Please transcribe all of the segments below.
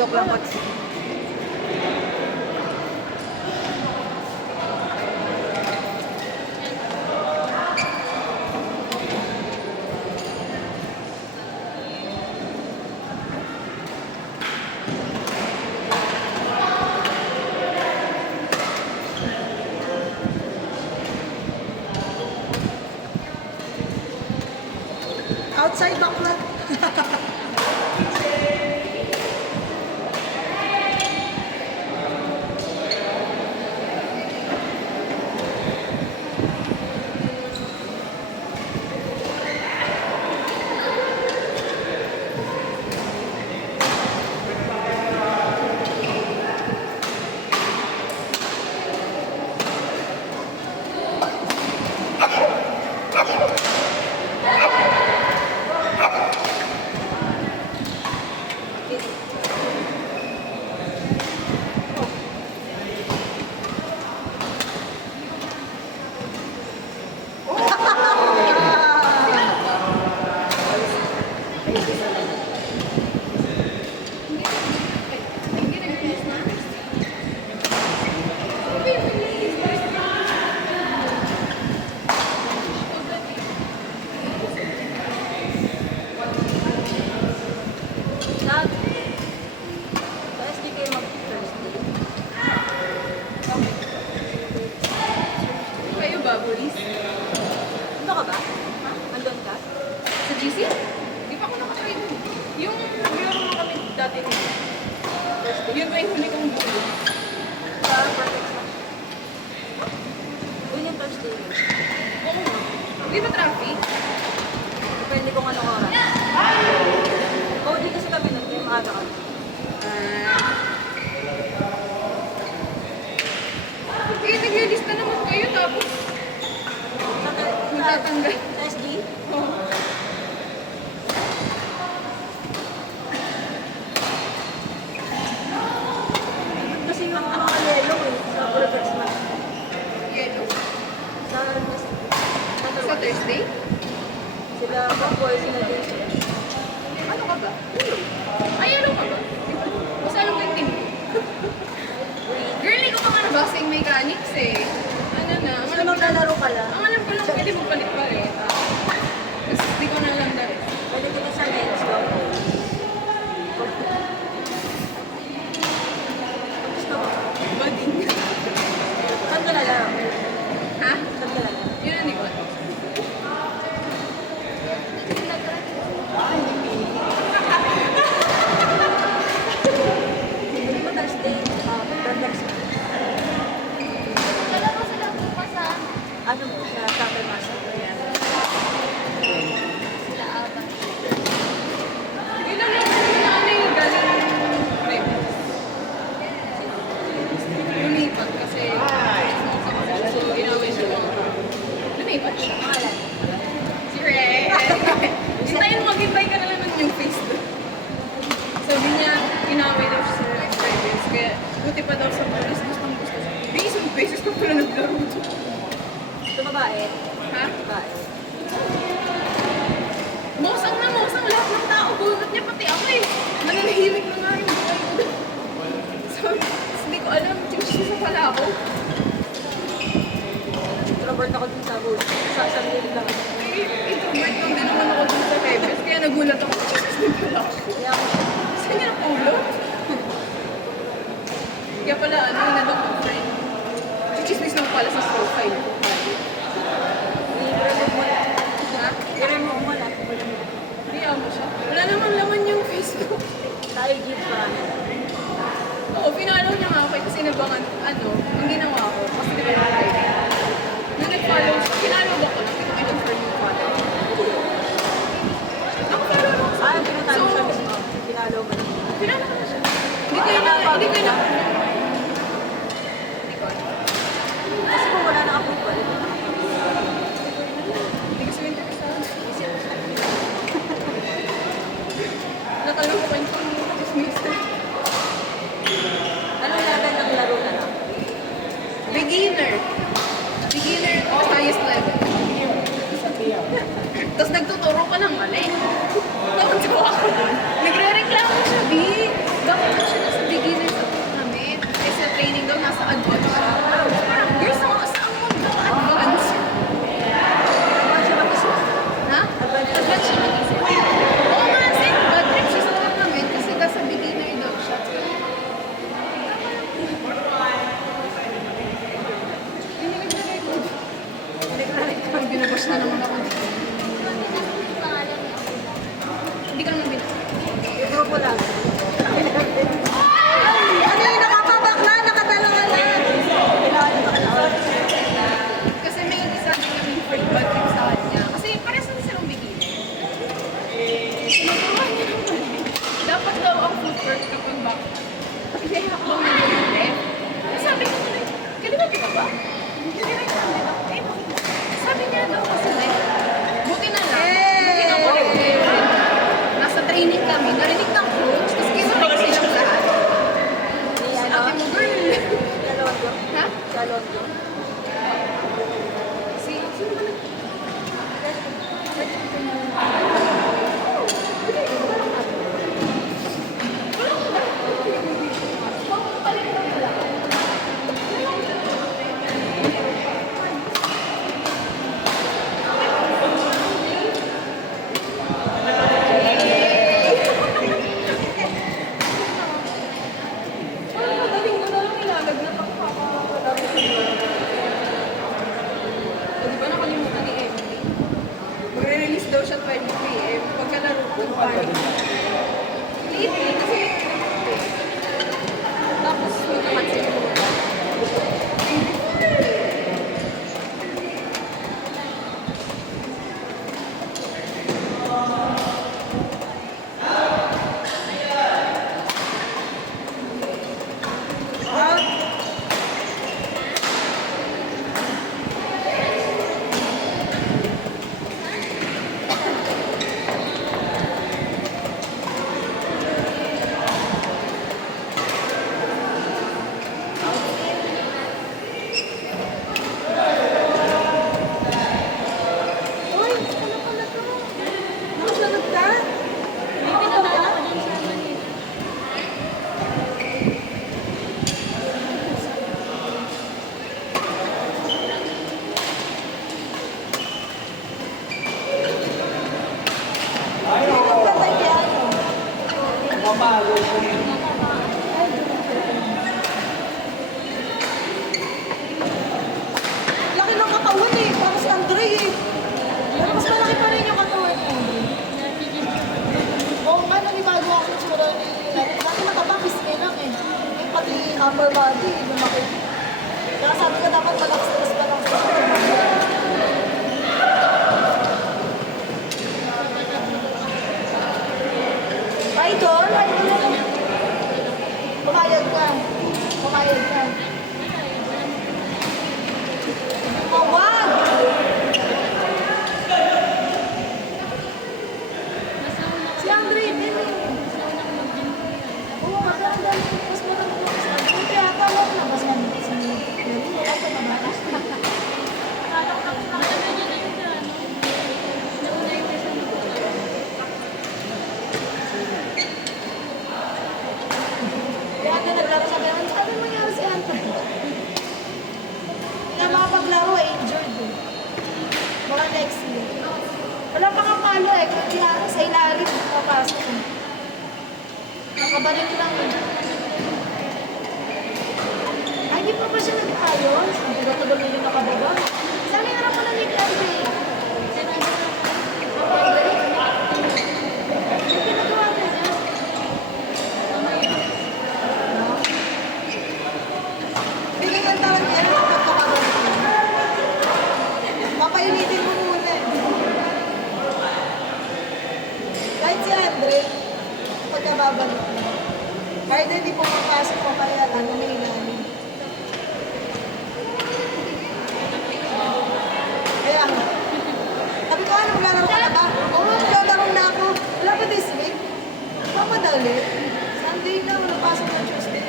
Joke lang, Kots. Outside bakla. Kayo ba, Boris? Ano ka ba? Andun ka? Sa GC? Di pa ako nakatry dun. Yung naglaro mo kami dati dito. Yun ba yung huli kong bulo? Sa perfect match. Yun yung Thursday. Oo nga. Di ba traffic? Depende kung anong oras. Oo, di kasi kami nun. Kaya maaga kami. Eh, naglilista naman kayo tapos magtatanggal. Sa SG? Oo. Kasi yung mga yellow eh. Sa perfect match. Yellow. Sa Sa Thursday? Sila Bamboy, sila Jason. Ano ka ba? Ay, yellow ka ba? Mas alam ko yung team ko. Girl, ikaw pa nga nabasing mechanics eh. Ano na? Ang Gusto alam ko lang, maglalaro ka lang. ang alam ko lang pwede magpalit pa rin. Tapos di ko na lang dahil. Pwede kita sa men's no? Gusto mo? Bading. Saan ka lalaro? Ha? Saan ka lalaro? Yun ang di ko alam. Hindi mo Thursday. Perfect match. Ano mo? Sa Soccer Master. Ilan lang naman na ano yung galing Rebels. Lumipat kasi so inaway siya mga lumipat siya. Pangalan? Si Ray. Hintayin maghintay ka na lang ng yung face doon. Sabi niya, inaway daw siya sa Rebels. Kaya buti pa daw sa police, gustong gusto siya. May isang beses ko pala naglaro doon. Ito babae. Ha? Babae. Mosang na mosang lahat ng tao. Bunot niya pati ako eh. Nananahimik na nga yung buhay ko. So, hindi ko alam. Chisisa pala ako. Introvert ako dun sa booth. Sa sarili lang. Introvert lang din naman ako dun sa Rebels. Kaya nagulat ako. Chisisa din pala ako. Kaya ako siya. Saan niya ang ulo? Kaya pala ano, inadok ng friend. Chismis lang pala sa profile ko. I-remove mo lang. Ha? I-remove mo lang. Hindi mo siya. Wala namang laman yung Facebook. Sa IG pa. Oo, pinalaw niya nga ako kasi nabangan, ano, ang ginawa ko, kasi di ba na-private. Nung nag-follow siya, pinalaw ako lang, hindi ko in-confirm yung follow. Naka-follow ako sa Pinatalo siya mismo. Pinalo mo lang. pinalaw ko na siya. Hindi ko na-confirm. Hindi ko alam. Kasi kung wala naka-approve Hindi ko sila interesado. Nakalupan ko yung dismissal. Anong level ng laro na lang? Beginner. Beginner o highest level. Tapos nagtuturo pa ng mali. Tawa-tawa ako. Nagre-reklamo siya, B. Dapat ko siya Nag-crush na naman ako. Hindi ka naman binasa. Yung grupo lang. Ano yung nakapabakla? Nakatalaga lang. Kasi may isa din kami first bad trip sa kanya. Kasi pares na silang bikini. Sinuturuan niya naman. Dapat daw ang footwork kapag back. Hinahakbang na yung left. Sabi ko tuloy, kaliwa ka ba? Hindi rin sabi ko, eh bakit? Sabi niya daw kasi left. Buti na lang. Buti na lang. Nasa training kami, narinig ng coach. Kasi kinurek silang lahat. Sabi mo, girl. Galongo. Ha? Galongo. Sino ba nag- Madaling mo na lang ilalagnat ako kakakalaro. O, di ba nakalimutan ni Emily? Magre-release daw siya 12 p.m. Pagkalaro ko, panic. Late kasi tapos magkakansin ko. Uy, ano pala to? Nakasunod ka? Hindi ka ba? Laki ng katawan eh, para si Andre eh. Pero mas malaki pa rin yung katawan mo. Oo nga, nanibago ako sa tsura ni Dati mataba, pisngi lang eh. Yung pati upper body, lumaki. Kaya sabi ko dapat malakas pa lang sa Idol, idol. Pumayag ka. Pumayag ka. Oh, wag! Si Andre, din eh. Oo, maganda. Mas marami ko sa akin. Buti ata, wag na. Mas marami sa akin. Wala ka na ba? Kaya nga naglaro sa ganun. Ano mangyari si Andre? Na makapaglaro eh, injured eh. Mga next year. Wala pa kang palo eh, kaya sa ilalim, papasok eh. Nakabalik lang eh. Ay, di pa ba siya nag-ayos? Ang tagal-tagal na yung nakababa. Sana yung harap ko na ni Andre. Yung ginagawa na niya. Bigyan ng tawag niya, ano ang pagkakaroon ko? Papainitin mo muna eh. Kahit si Andre, pagkababalik mo. Kahit hindi pumapasok ko kaya ano may ilalim. Kaya nga. Sabi ko, ano, maglalaro ka na ba? Oo, maglalaro na ako. Wala ba this week? Mamadali. Sunday na, wala pasok na Tuesday.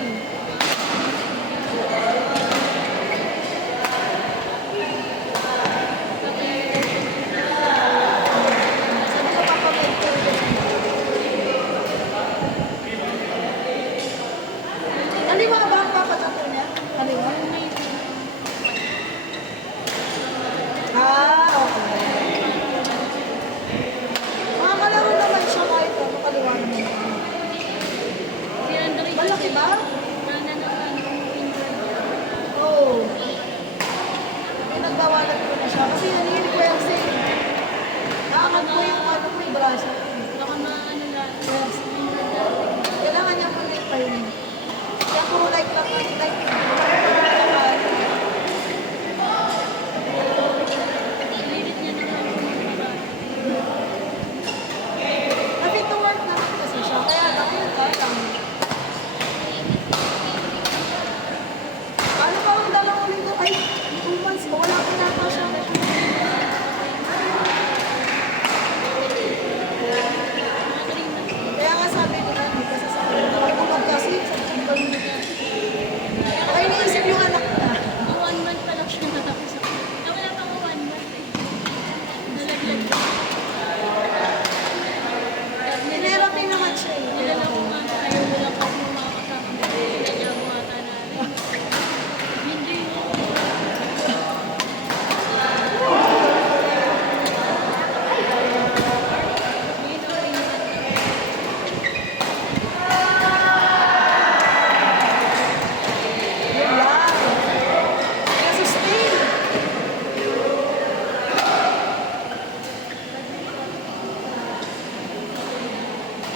Sabi ko, papamento. Kaliwa ba ang papachato niya? Kaliwa? Ah, okay. Makakalaro naman siya kahit ano, kaliwa naman. Malaki ba? papasok. Baka maano lang. Yes. Kailangan niya muna yung pahinga. Kaya puro like lang, like. Lilit niya naman yung mga bata. Happy to work naman kasi siya. Kaya lang, yun ka lang. Ano pa ang dalawang linggo? Ay, 2 months. Wala ko na pa siya. Kaya nga sabi ko na, hindi kasi sa akin. Nakatulog kasi sa timbang niya. Baka iniisip yung anak na. 1 month pa lang siya natapos ako. Wala pa ako 1 month eh. Nalaglag ko. Therapy naman siya eh. Nilala ko nga na ayaw mo lang ako makakasama. Nilala ko ata namin. Hindi mo. Yun o rin Yun lang. Kaya sustain.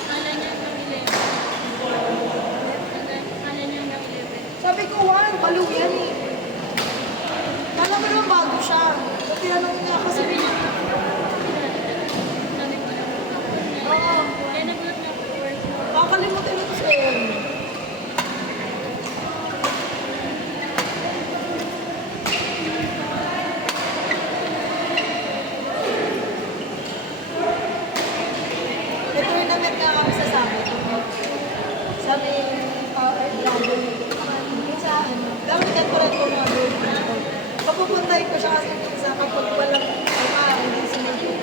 Kala niya hanggang 11. Kala niya hanggang 11. Sabi ko, Juan, baliw yan eh. Kala mo naman bago siya. Ba't tinanong niya kasi Sabi ko lang. Oo. Kaya nagulat na ako work. Kakalimutin ito sa iyo. Ito yung namit nga kami sa sabi. Sabi, sa ano, dapat yan pa rin ko mga doon. Papupuntay ko siya kasi minsan kapag walang hindi sinigil.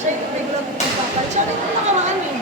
Siya yung biglang papal. Siya rin yung nakaraan eh.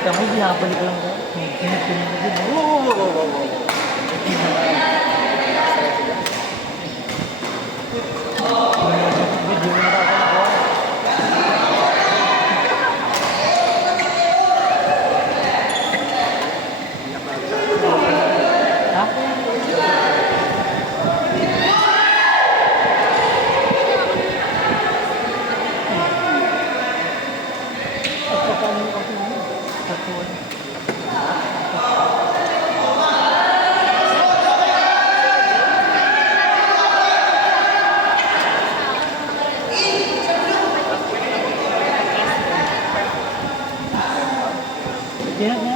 Kita mo, binabalik ko lang ako. Pinag-pinag ko din. Video na ako. Ha? Yan,